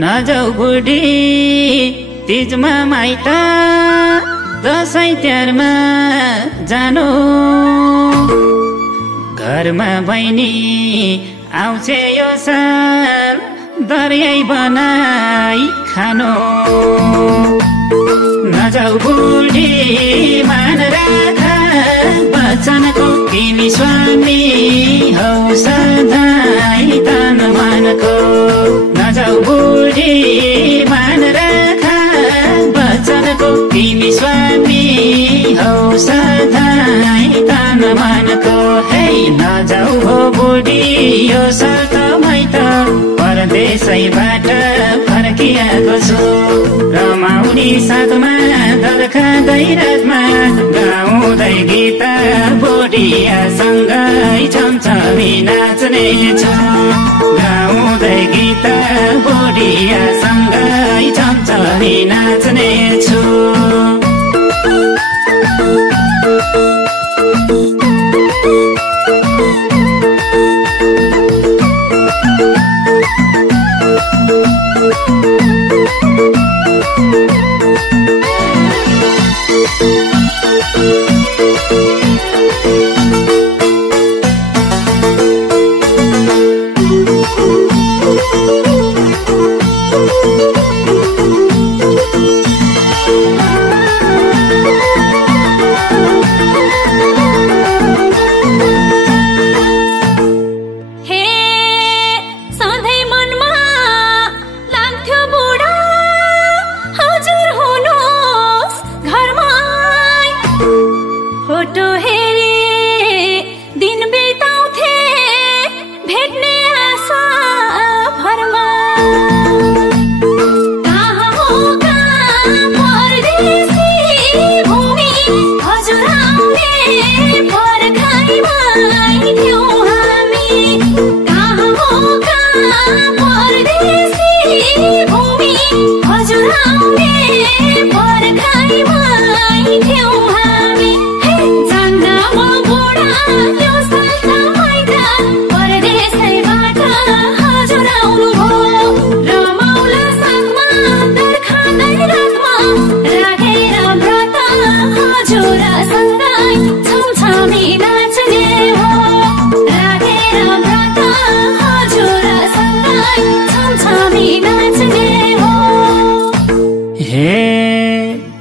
नजाऊ बुढी तीजमा माइत दसैँ तिहारमा जानु घरमा बहिनी आउँछ यो साल दर्याई बनाई खानु नजाऊ बुढी मान राख वचनको तिमी स्वामी हौ सधैँ तन मानको नजाऊ बुढी मान राख वचनको तिमी स्वामी हौ सधैँ तन मानको हे नजाऊ हो बुढी यो साल माइत परदेशैबाट फर्किएको छु रमाउने साथमा दर खाँदै रातमा गाउँदै गीत बुढियासँगै छमछमी नाच्ने छु गाउँदै गीत बुढियासँगै छमछमी नाच्ने छु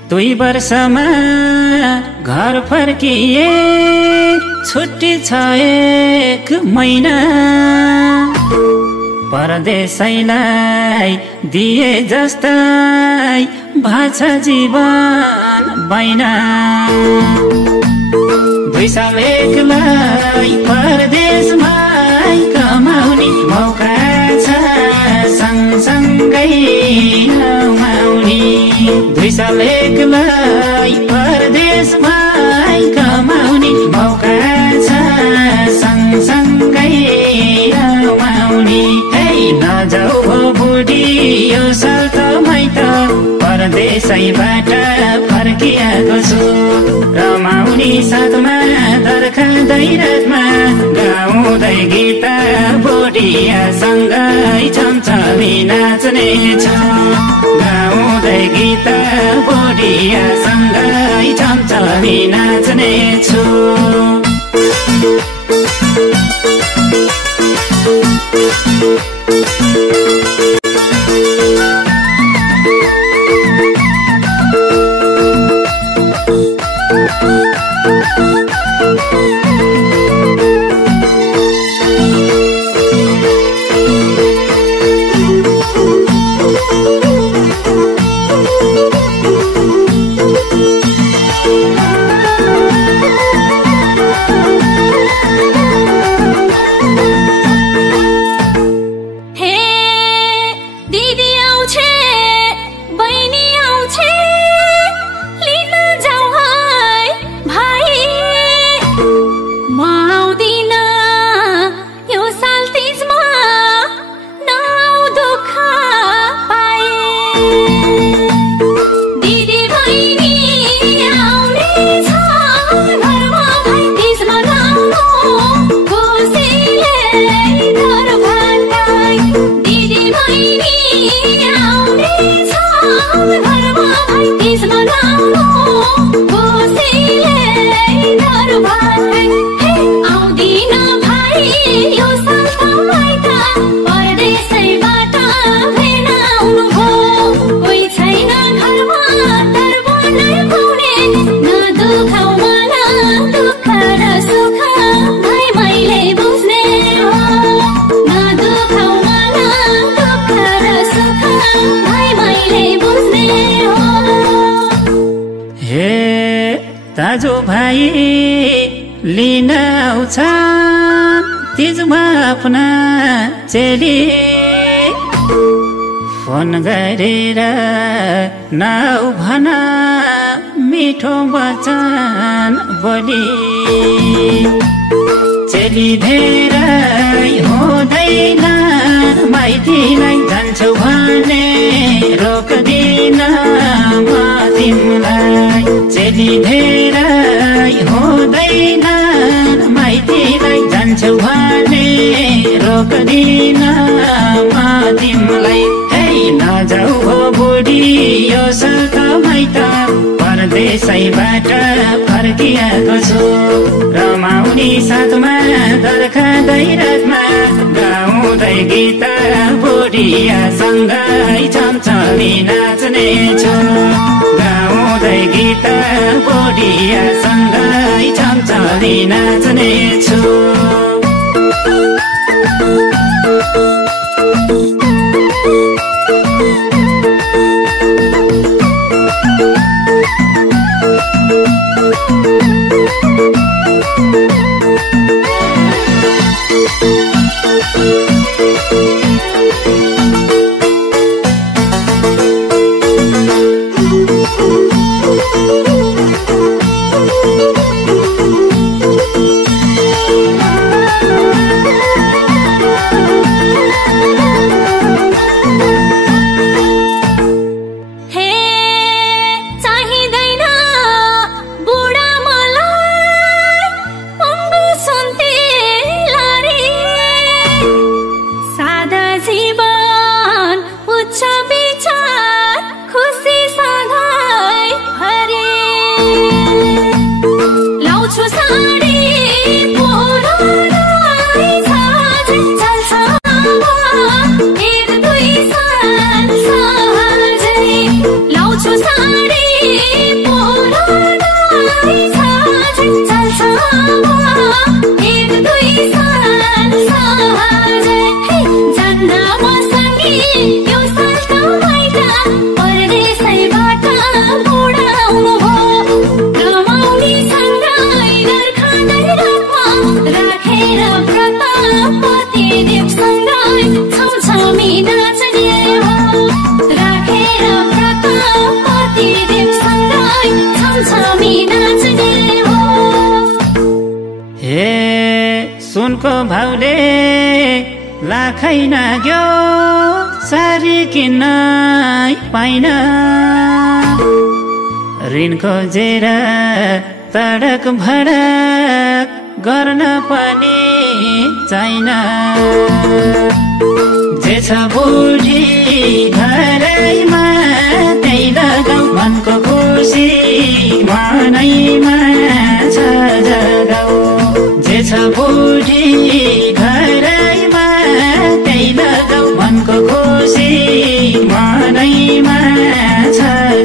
दुई वर्षमा घर फर्किए छुट्टी छ एक महिना परदेशैलाई दिए जस्तै भाषा जीवन बैना 2 साल एक्लै परदेशमा कमाउने मौका छ सँगसँगै कमाउने 2 साल एक्लै परदेशमा परदेशैबाट फर्किएको छु रमाउनी साथमा दर्खादै रातमा गाउँदै गीत बुढिया सँगै छमछमी नाच्ने छु गाउँदै गीत बुढिया सँगै छमछमी नाच्ने छु दाजु भाइ लिन आउँछ तिजमा आफ्ना चेली फोन गरेर नाउ भन मिठो वचन बोली चेली धेरै हुँदैन माइतीलाई जान्छौ भने रोक्दिन म तिमीलाई चेली धेरै हुँदैन माइतीलाई जान्छौ भने रोक्दिन म तिमीलाई हे नजाऊ हो बुढी यो साल माइत परदेशैबाट फर्किएको छु रमाउनी साथमा दर्खादै रातमा गाउँदै गीत बुढिया सँगै छमछमी नाच्ने छु गाउँदै गीत बुढिया सँगै छमछमी नाच्ने छु सुनको भाउले लाखै नाग्यो सारी किन्न पाइन ऋण खोजेर तडक भडक गर्न पनि छैन। जे छ बुढी घरैमा त्यही लगाऊ मनको खुसी मनैमा छ जगाऊ। जे छ बुढी घरैमा त्यही लगाऊ मनको खुसी मनैमा छ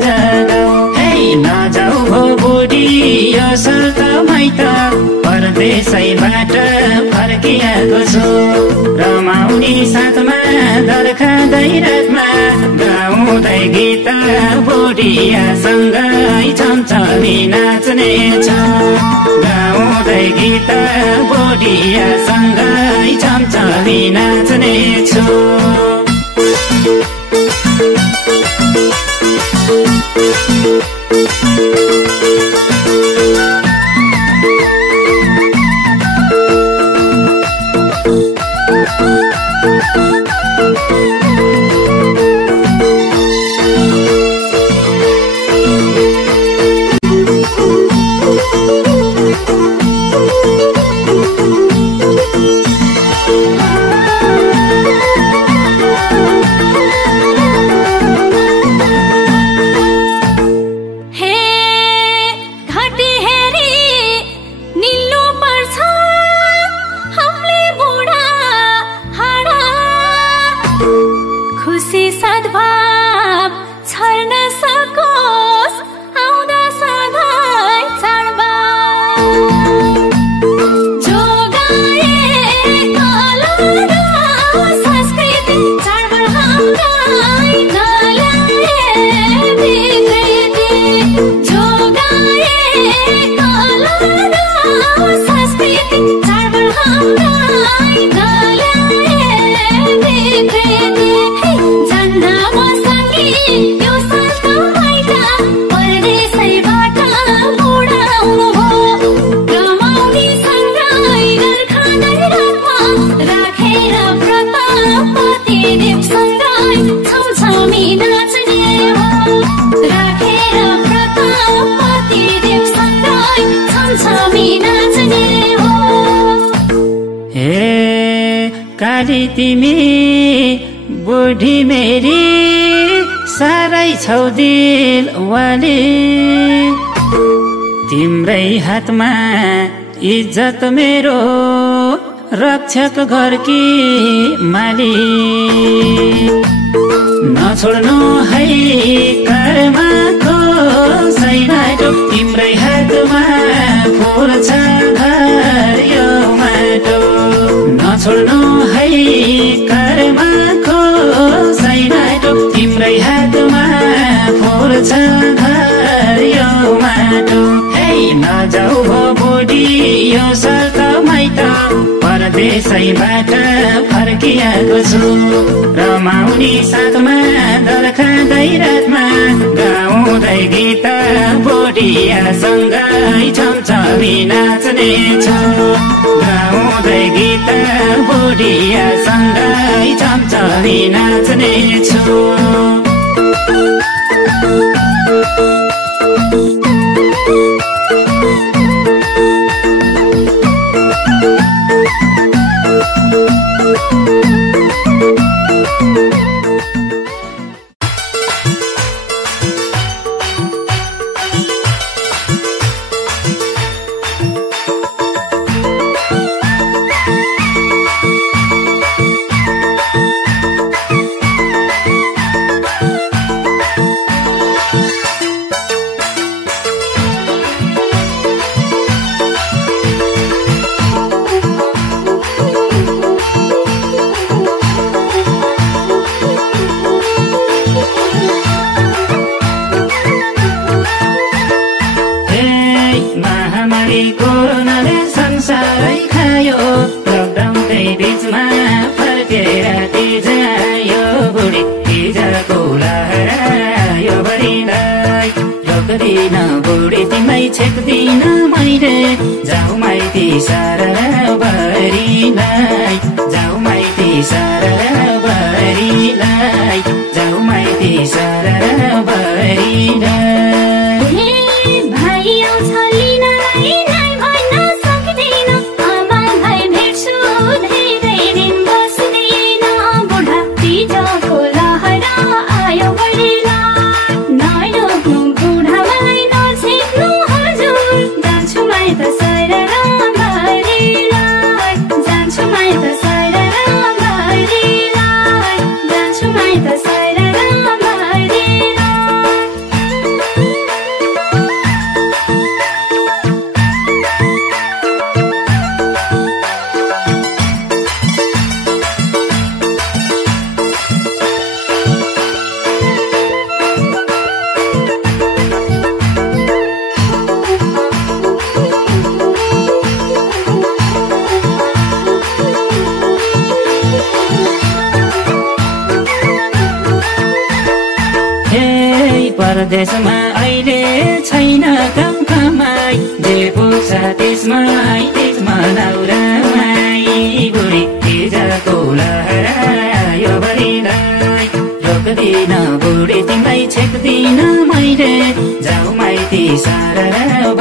जगाऊ। हे नजाऊ हो बुढी यो सल्त मैत परदेशैबाट फर्किएको छु। रमाउने साथमा दर खाँदै रातमा गाउँदै गीत बुढियासँगै छमछमी नाच्ने छ। गाउँदै गीत बुढियासँगै छमछमी नाच्ने छु। तिमी बुढी मेरी सारै छौ दिल वाली। तिम्रै हातमा इज्जत मेरो रक्षक घरकी माली। नछोड्नु है कर्मको सैनाटो तिम्रै हातमा फुल्छ घर यो माटो। नछोड्नु है कर्मको सैनाटो तिम्रै हातमा फुल्छ घर यो माटो। हे नजाऊ हो बुढी यो सल्त मैत परदेशैबाट फर्किएको छु। रमाउने साथमा दर खाँदै रातमा गाउँदै गीत बुढियासँगै छमछमी नाच्ने छु। गाउँदै गीत बुढियासँगै छमछमी नाच्ने छु। कोरोनाले संसारै खायो। लकडाउनकै बीचमा फर्केर तिजायो बुढी तिजाको लहरायो भरिलाई। रोक्दिन बुढी तिमीलाई छेक्दिन मैले जाऊ माइती सारा भरिलाई। जाऊ माइती सारा भरिलाई। जाऊ माइती सारा भरिलाई। परदेशमा अहिले छैन काम कमाई जे पुग्छ त्यसमा लाउरामाई बुढी हिजोको लहरायो भरिलाई रोक्दिन बुढी तिमीलाई छेक्दिन मैले जाऊ माइती सारा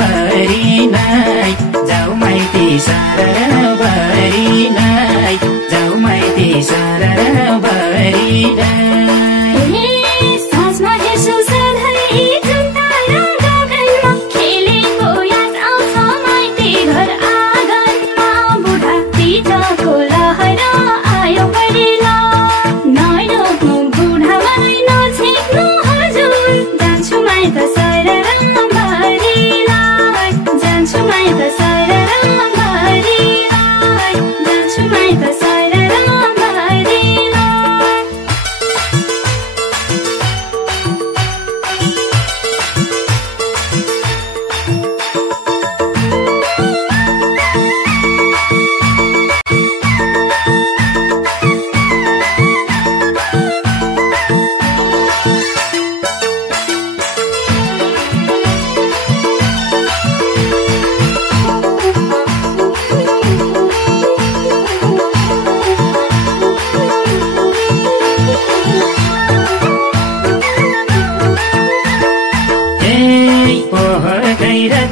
भरिलाई जाऊ माइती सारा भरिलाई जाऊ माइती सारा भरिलाई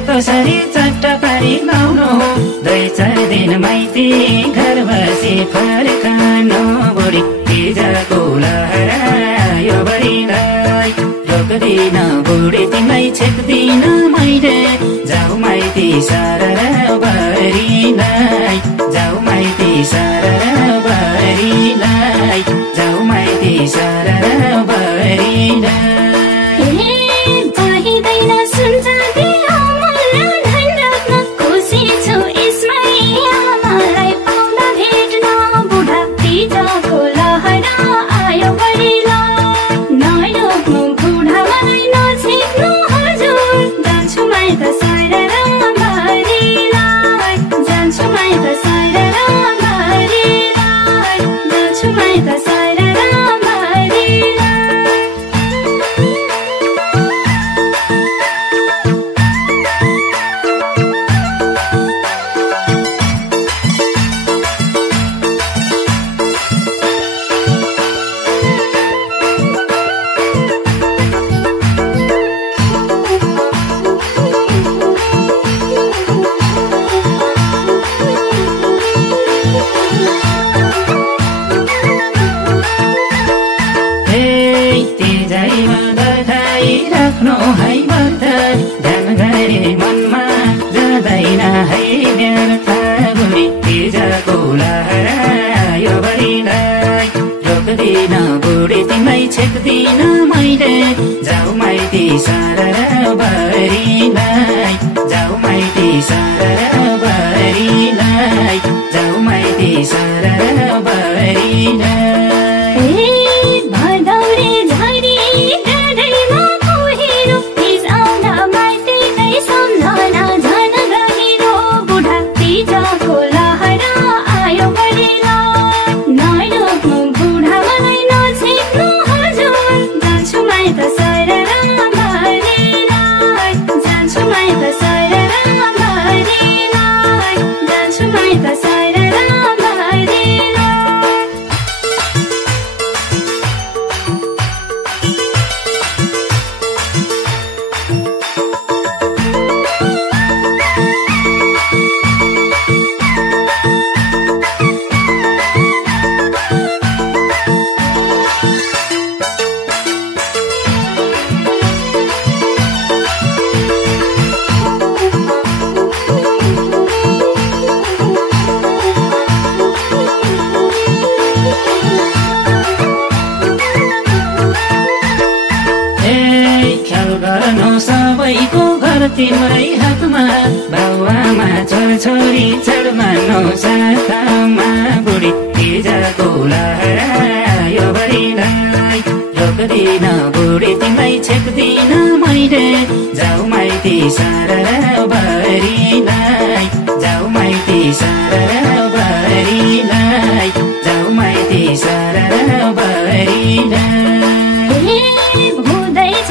कसरी चट्ट पारी लाउनु 2-4 दिन माइती घर बसी फर्कनु बुढी हिजोको लहरायो भरिलाई रोक्दिन बुढी तिमीलाई छेक्दिन मैले जाऊ माइती सारा भरिलाई जाऊ माइती सारा भरिलाई जाऊ माइती सारा भरिलाई राख्नु है व्रत ध्यान गरे मनमा जाँदैन है व्यर्थ बुढी हिजोको लहरायो भरिलाई रोक्दिन बुढी तिमीलाई छेक्दिन मैले जाऊ माइती सारा भरिलाई जाऊ माइती सारा भरिलाई जाऊ माइती सारा भरिलाई सबैको घर तिम्रै हातमा बाउआमा छोरी चढ्मानो साथमा बुढी हिजोको लहरायो भरिलाई रोक्दिन बुढी तिमीलाई छेक्दिन मैले जाऊ माइती सारा भरिलाई जाऊ माइती सारा भरिलाई जाऊ माइती सारा भरिलाई हुँदैछ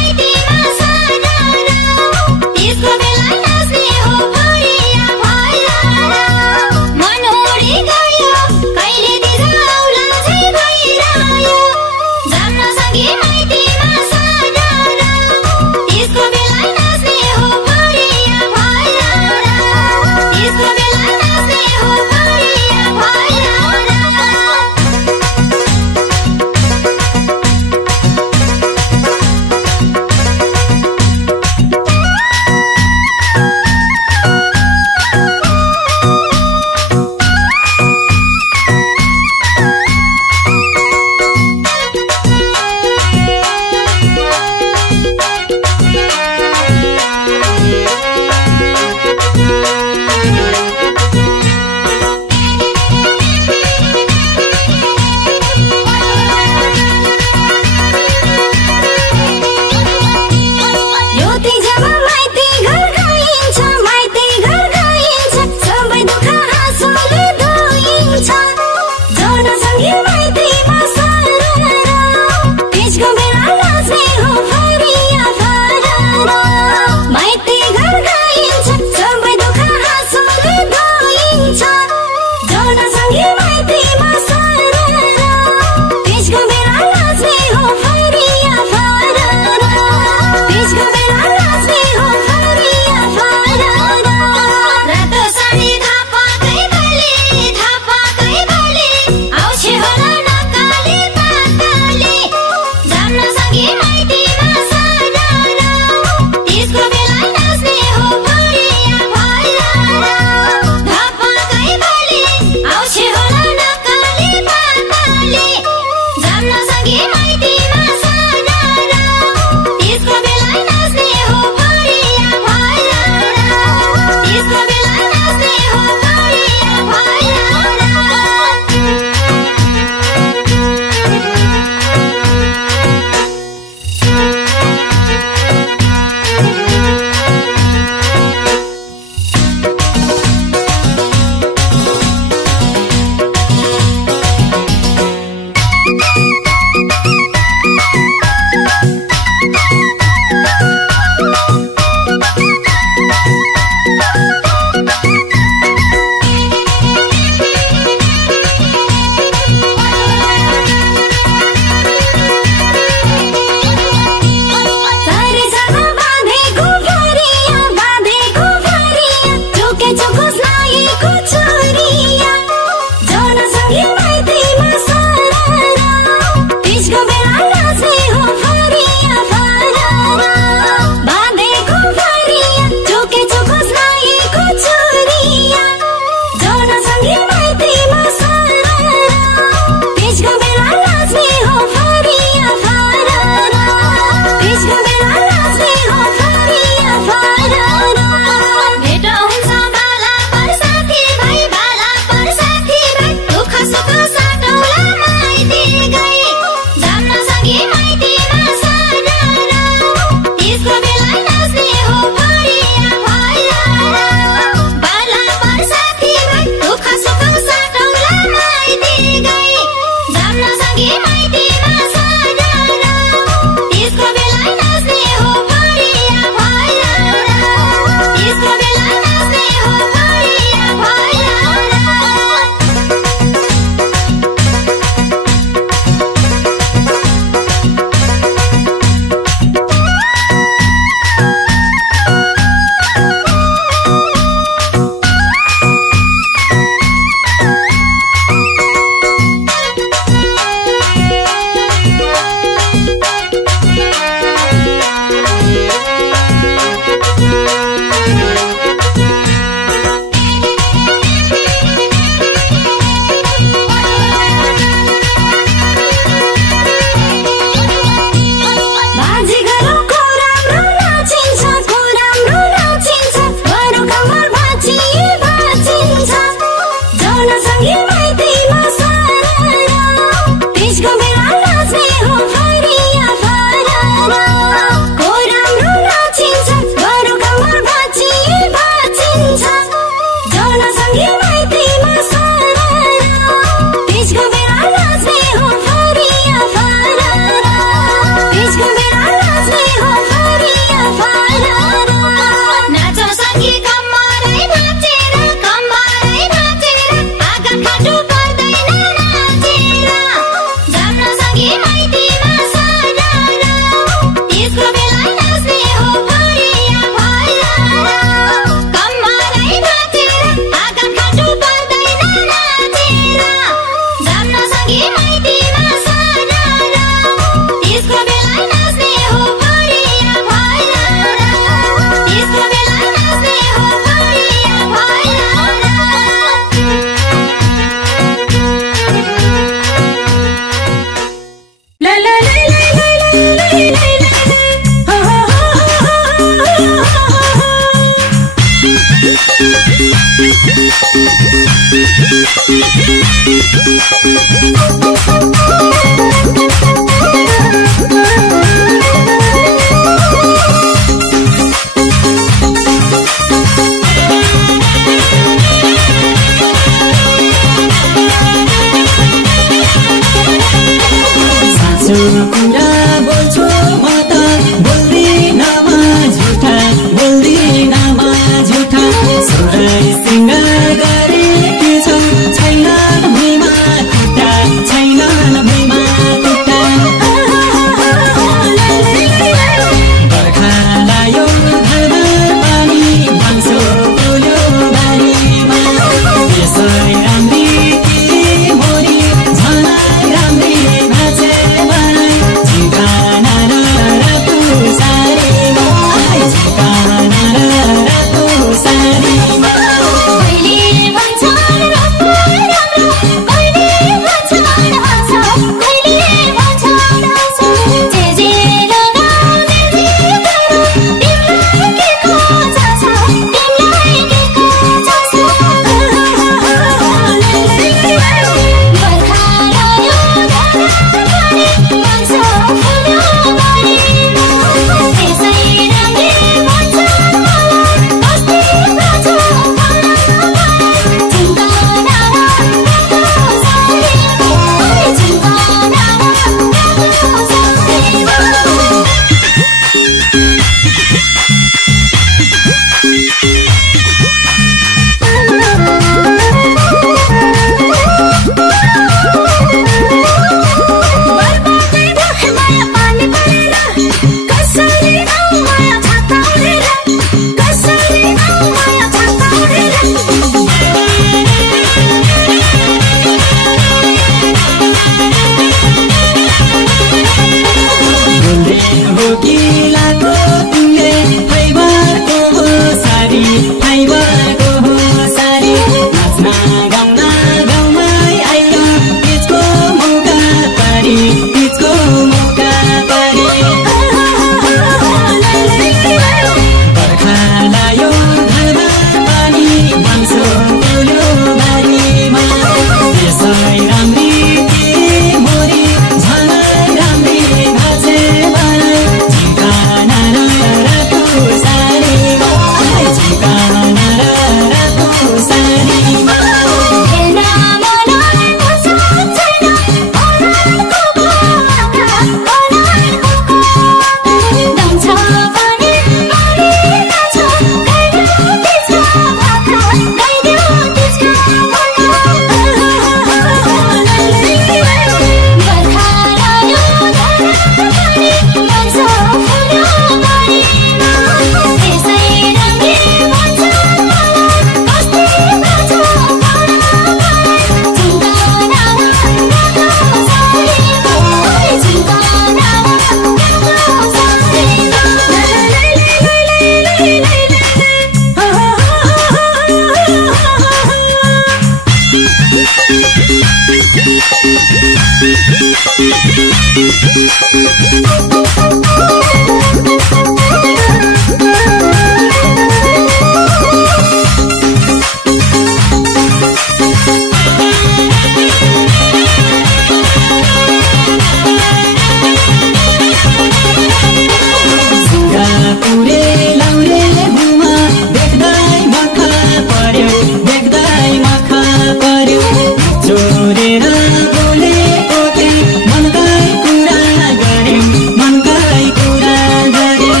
मनकै कुरा गरे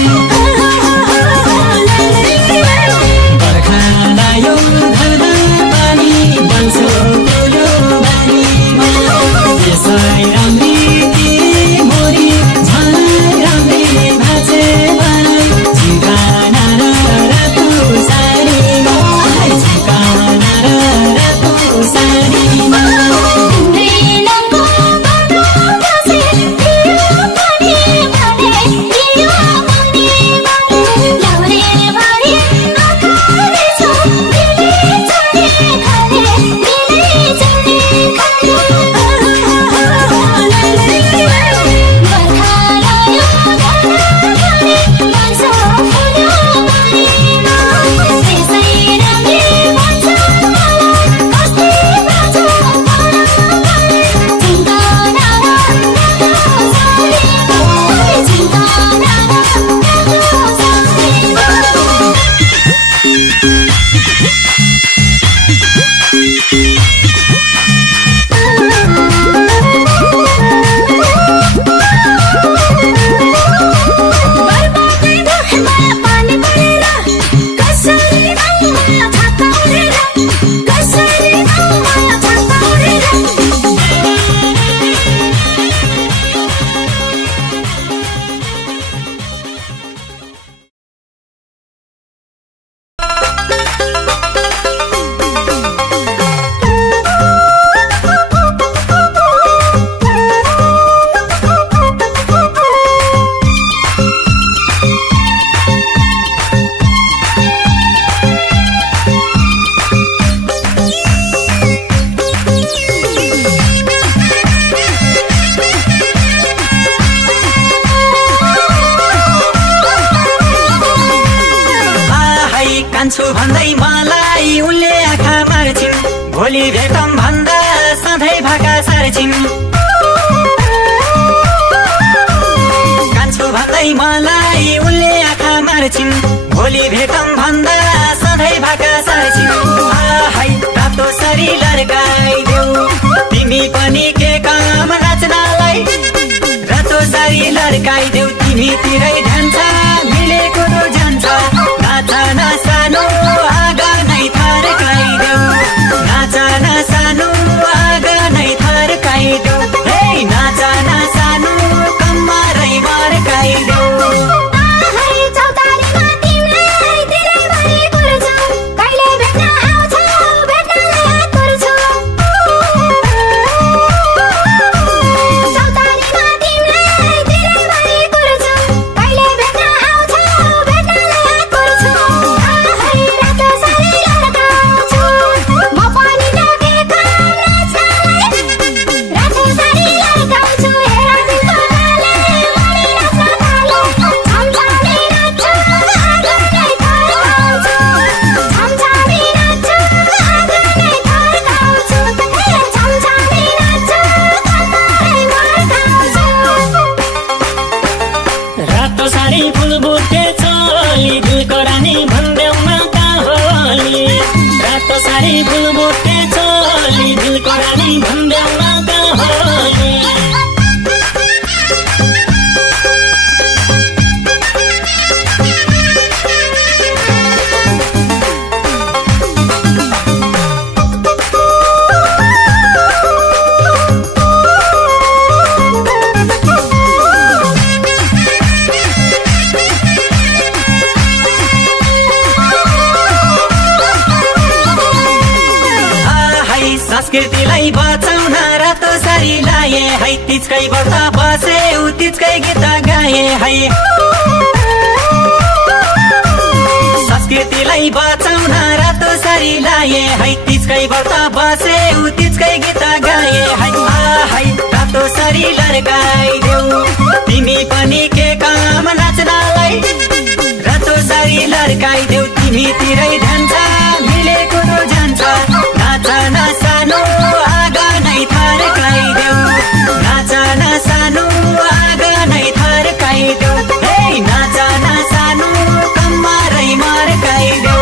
कान्छु भन्दै मलाई उनले आँखा मार्छिन् भोलि भेटौँ भन्दा सधैँ भाका सार्छिन् कान्छु भन्दै मलाई उनले आँखा मार्छिन् भोलि भेटौँ भन्दा सधैँ भाका सार्छिन् हाय रातो सरी लड्काइदेऊ तिमी पनि के काम नाच्नलाई रातो सरी लड्काइदेऊ तिमीतिरै ध्यान छ मिलेको त जान्छ नाचा नसानो आगा नै थर्काइदेऊ नाचा नसानो आगा नै थर्काइदेऊ हे नाचा नसानो कम्मरै मर्काइदेऊ संस्कृतिलाई बचाउन रातो सारी लाए है तिजकै व्रत बसे तिजकै गीत गाए है संस्कृतिलाई बचाउन रातो सारी लाए है तिजकै व्रत बसे तिजकै गीत गाए है रातो सारी लड्काइदेऊ तिमी पनि के काम नाच्नलाई रातो सारी लड्काइदेऊ तिमीतिरै ध्यान छ मिलेको त जान्छ नाचा नसानो आगा नै थर्काइदेऊ नाचा नसानो आगा नै थर्काइदेऊ हे नाचा नसानो कम्मरै मर्काइदेऊ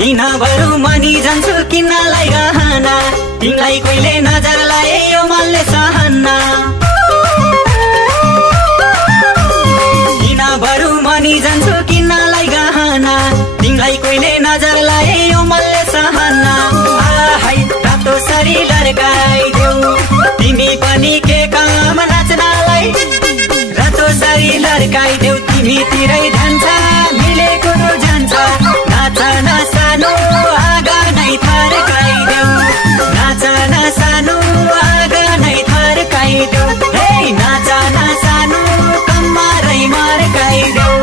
हिनाभरु मनी जान्छु किन्नलाई गहना तिमीलाई कहिले नजर लाए यो मनले सहन्ना हिनाभरु मनी जान्छु किन्नलाई गहना तिमीलाई कहिले नजर लाए यो मनले सहन्ना हाय रातो सरी लड्काइदेऊ तिमी पनि के काम नाच्न लड्काइदेऊ तिमीतिरै ध्यान छ मिलेको त जान्छ नाच नसानो आगा नै थर्काइदेऊ नाच नसानो आगा नै थर्काइदेऊ हे नाच नसानो कम्मरै मर्काइदेऊ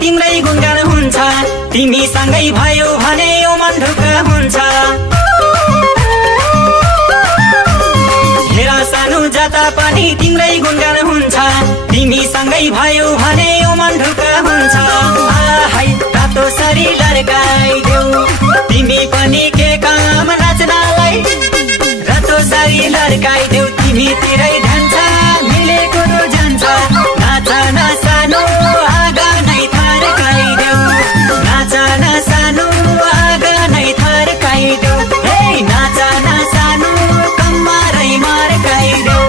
तिम्रै गुणगान हुन्छ तिमी सँगै भयो भने यो मन ढुक्क हुन्छ हेर सानो जता पनि तिम्रै गुणगान हुन्छ तिमी सँगै भयो भने यो मन ढुक्क हुन्छ हाय रातो सरी लड्काइदेऊ तिमी पनि के काम नाच्नलाई रातो सरी लड्काइदेऊ तिमीतिरै ध्यान छ मिलेको त जान्छ नाच नसानो आगा नै थर्काइदेऊ नाच नसानो आगा नै थर्काइदेऊ हे नाच नसानो कम्मरै मर्काइदेऊ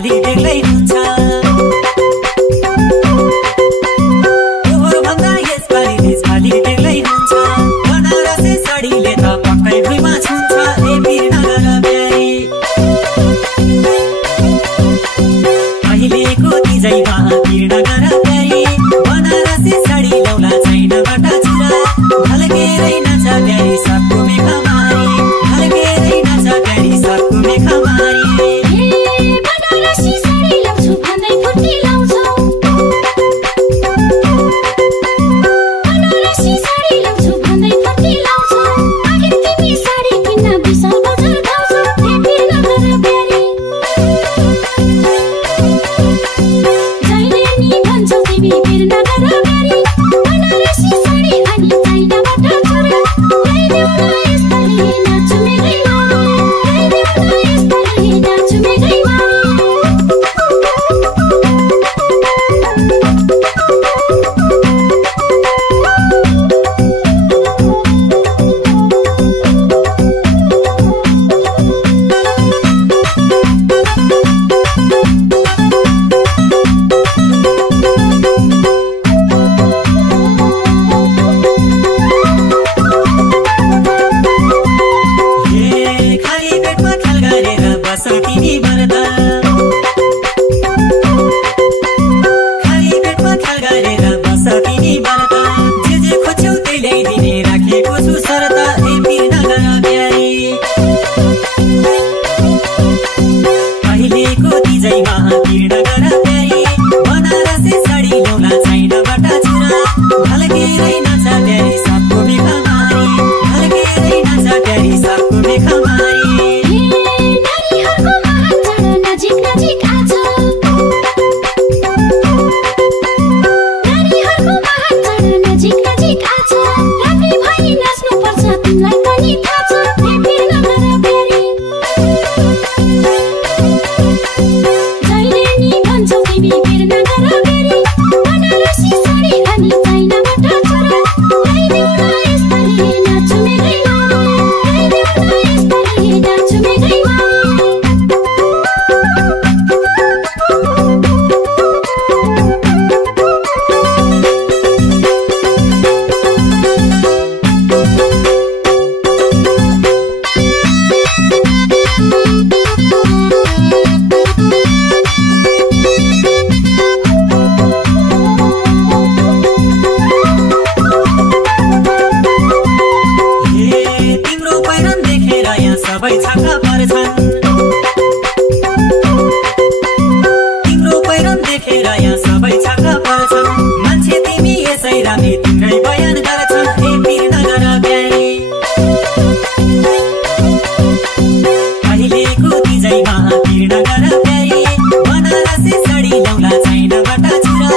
Bye. हामी तिम्रै बयान गर्छौं हे वीरनगर प्यारी अहिलेको दिजैमा वीरनगर प्यारी बनारसी साडी ल्याउला चाइनाबाट चुरा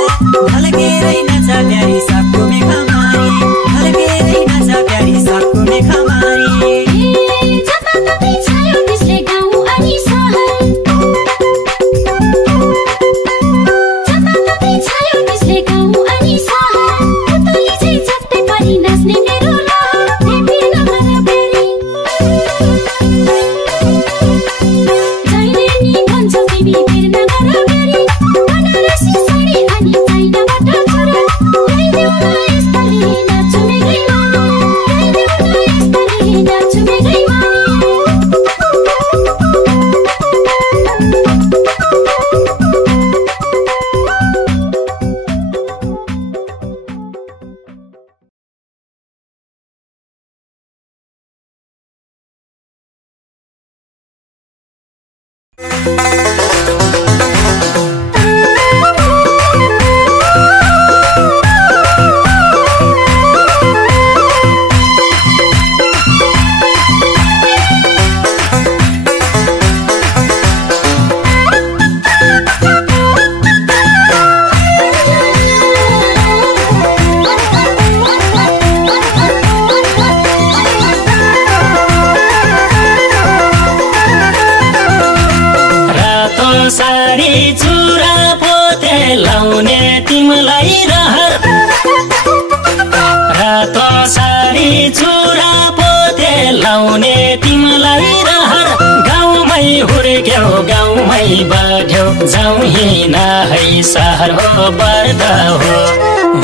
ढल्केरै नाच प्यारी सबको मेघमारी ढल्केरै नाच प्यारी सबको मेघमारी जाउँ हिना है सहर हो बर्द हो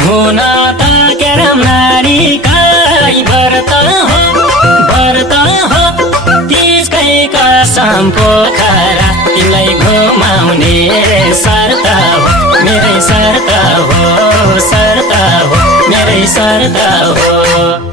हुन त केरम नारी काई व्रत हो तीजकै कसम पोखरा तिमीलाई घुमाउने शर्त हो मेरै शर्त हो शर्त हो मेरै शर्त हो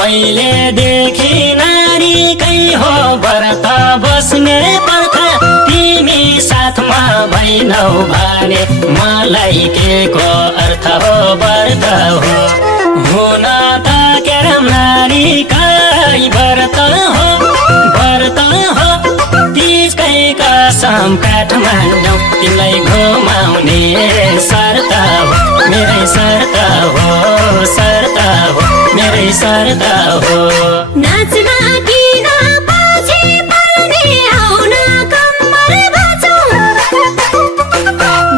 पहिलेदेखि नारीकै हो व्रत बस्ने प्रथा तिमी साथमा भैनौ भने मलाई के को अर्थ हो व्रत हो हुन त केरम नारीकै व्रत हो तीजकै कसम काठमाडौँ तिमीलाई घुमाउने शर्त हो मेरै शर्त हो शर्त हो मेरै शर्त हो नाच्न किन पछि पर्ने आउन कम्मर बजाऊ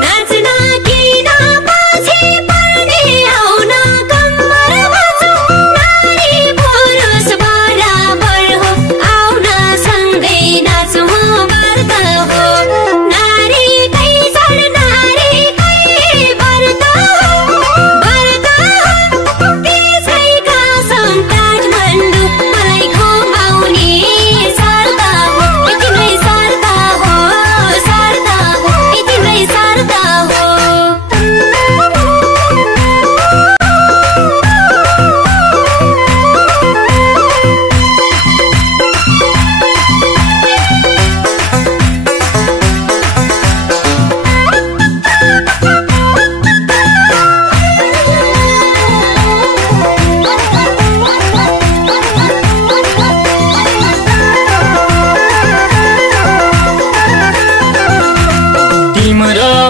नाच्न किन पछि पर्ने आउन कम्मर बजाऊ नारी पुरुष बराबर हो आउन सँगै नाचौँ व्रत हो नारीकै छन् नारीकै व्रत हो तीजकै कसम काठमाडौँ मलाई घुमाउने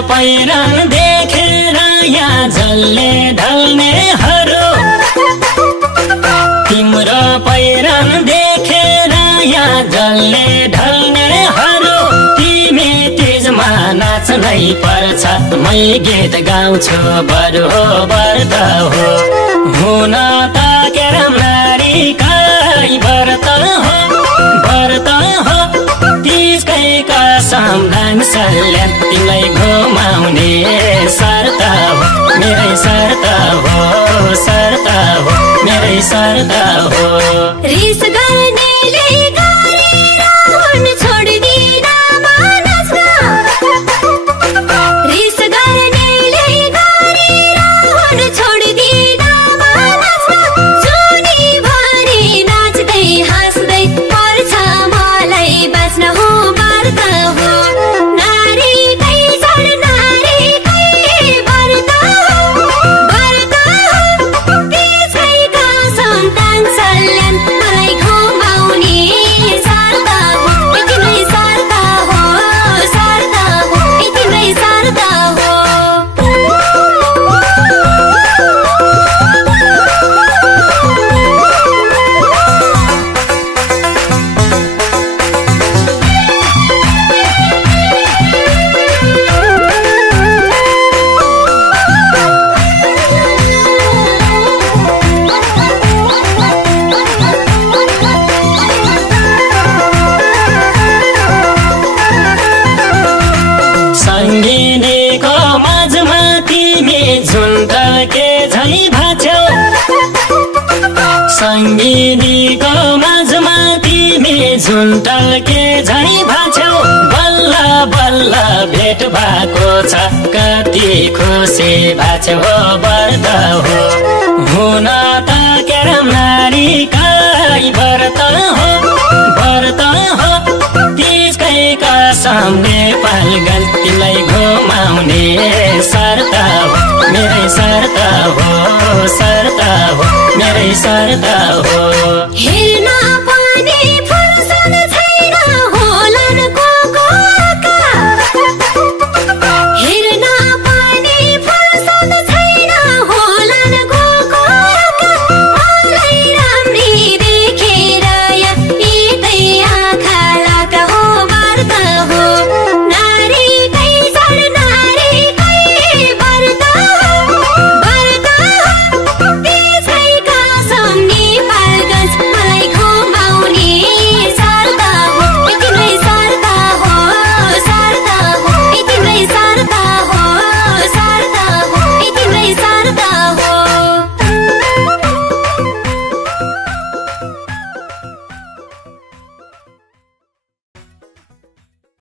पहिरन देखेर यहाँ जल्ले ढल्नेहरू तिम्रो पहिरन देखेर यहाँ जल्ले ढल्नेहरू तिमी तिजमा नाच्नै पर्छ मै गीत गाउँछु बरु हो व्रत हो हुन त केरम नारी काई व्रत हो तिजकै कसम दाङसल्यान तिमीलाई घुमाउने शर्त हो मेरै शर्त हो शर्त हो मेरै शर्त हो रिस गर्नेले गरेर हुन छोड्दिन मानस्न रिस गर्नेले गरेर हुन छोड्दिन मानस्न जुनीभरि नाच्दै हाँस्दै पर्छ मलाई बाँच्न हो व्रत हो नारीकै छन् नारीकै व्रत हो तिजकै कसम दाङसल्यान मलाई घुमाउने शर्त हो तिम्रै शर्त हो शर्त हो तिम्रै शर्त हो सङ्गिनीको माझमा तिमी झुन्डके झै भाछौ सङ्गिनीको माझमा तिमी झुन्डके झै भाछौ बल्ल बल्ल भेट भएको छ कति खुसी भाछौ व्रत हो हुन त केरम नारी काई व्रत हो तिजकै कसम नेपालगञ्ज तिमीलाई घुमाउने शर्त हो मेरै शर्त हो शर्त हो मेरै शर्त हो